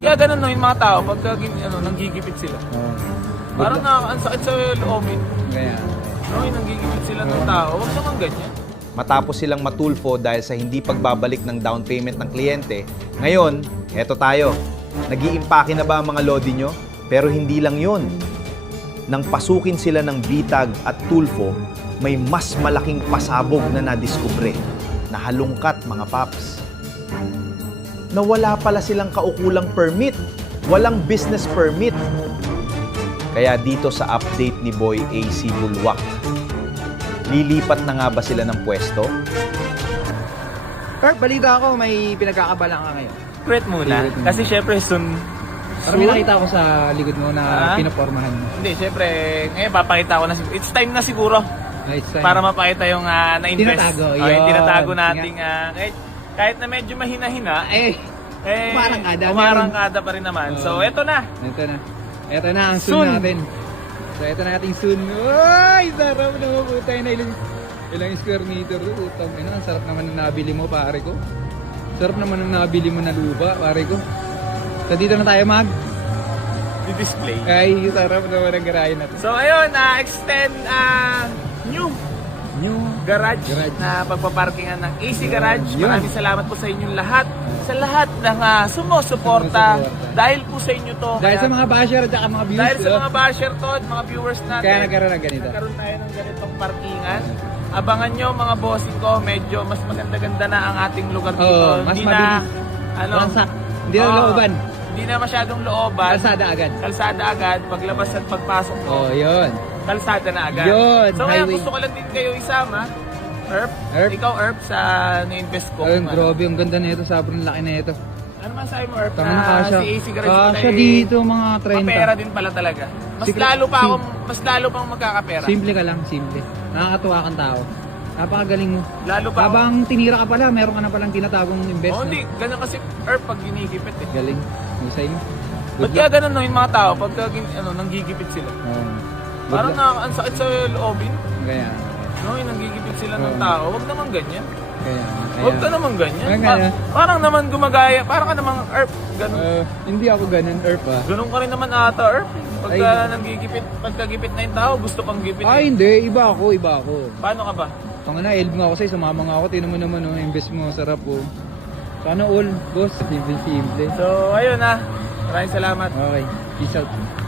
Kaya ganun no, yung mga tao, pagka nanggigipit sila. Parang nakakaansakit sa loobin. Kaya. No, yung nanggigipit sila ng tao, huwag naman ganyan. Matapos silang matulfo dahil sa hindi pagbabalik ng down payment ng kliyente, ngayon, eto tayo. Nag-iimpake na ba ang mga lodi nyo? Pero hindi lang yun. Nang pasukin sila ng bitag at tulfo, may mas malaking pasabog na nadiskubre. Nahalungkat mga paps. Na wala pala silang kaukulang permit. Walang business permit. Kaya dito sa update ni Boy AC Bulwak, lilipat na nga ba sila ng pwesto? Kurt, balita ako, may pinagkakabalaan ka ngayon. Wait muna, kasi syempre soon. Parang may nakita ko sa likod mo na pinapormahan mo. Hindi, syempre, ngayon papakita ko na siguro. It's time na siguro. It's time. Para mapakita yung na-invest. Tinatago, Yung yun. tinatago nating, kahit na medyo mahina-hina, umarangkada pa rin naman. So, eto na. Ito na ang soon natin. So, ito na ating soon. Ay, sarap na maputay na ilang square meter. Utang ina, ang sarap naman ng nabili mo, pare ko. Sarap naman ng nabili mo na lupa, pare ko. So, dito na tayo Di-display. Ay, sarap naman ang garahe natin. So, ayun, extend new garage na pagpaparkingan ng AC Garage. Yun. Maraming salamat po sa inyong lahat. Sa lahat ng sumusuporta. Dahil po sa inyo to. Dahil kaya, sa mga basher at mga viewers. dahil sa mga basher to at mga viewers natin. Kaya nagkaroon ng ganito. Nagkaroon tayo ng ganitong parkingan. Abangan nyo mga bossing ko, medyo mas maganda-ganda na ang ating lugar dito. Oo, mas Hindi mabilis. na, Transak. Hindi na looban. Hindi na masyadong looban. Kalsada agad. Kalsada agad. Paglabas at pagpasok ko. Oh, yun. Kalsada na agad. Yun, So kaya highway. gusto ko lang din kayo isama. Erp. Ikaw Erp sa na-invest ko. Ayun, grabe, ang ganda na ito. Sobrang laki na ito. Ano man sabi mo Erp? Tama na kasha. Si AC Garage Kasha dito mga 30. Mapera din pala talaga. Mas Secret- lalo pa ako, mas lalo pang magkakapera. Simple ka lang, simple. Nakakatuwa kang tao. Napakagaling mo. Lalo pa ako. Habang tinira ka pala, meron ka na palang tinatagong invest. Oh, hindi. Ganun kasi Erp pag ginigipit eh. Galing. Husay mo. Ba't kaya ganun no, yung mga tao pagka nanggigipit sila? Parang nakakaansakit sa loobin. Kaya. No, yung nanggigipit sila ng tao. Huwag naman ganyan. Kaya. Huwag ka naman ganyan. Kaya. Parang naman gumagaya. Parang ka namang Erp. Ganun. Hindi ako ganun, Earp ah. Ganun ka rin naman ata, Erp. Pagka nanggigipit, pagkagipit na yung tao, gusto pang gipit. Ay, hindi. Iba ako. Paano ka ba? Tanga na, elb nga ako sa'yo. Sumama nga ako. Tinan mo naman, oh. Invest mo. Sarap, oh. Sana all, boss. Simple. So, ayun na. Maraming salamat. Okay. Peace out.